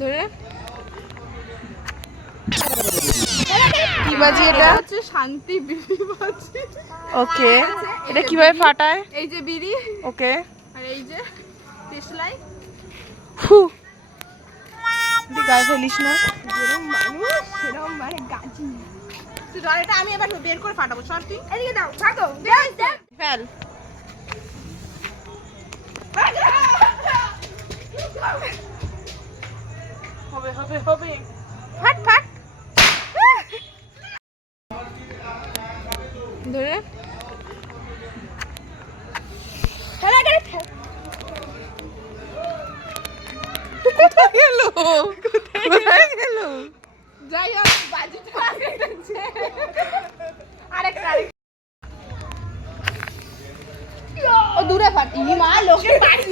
ধরে কি বাজি এটা? হচ্ছে শান্তি বিড়ি বাজি। ওকে, এটা কিভাবে ফাটায়? এই যে বিড়ি, ওকে, আর এই যে দেশলাই। ফু গায়ে ফেলিস না। যেরকম মানুষ সেরকম মানে গাজি। তুই ধর এটা, আমি এবার বের করে ফাটাবো। সর তুই এদিকে দাও, ভাগো ফেল। হবে হবে হবে, ফাট ফাট ধরে কোথায় গেল? কোথায় গেল? যাই হোক বাজিটা আরেকটা আরেকটা ও দূরে ফাট। ই মা লোকে বাড়ি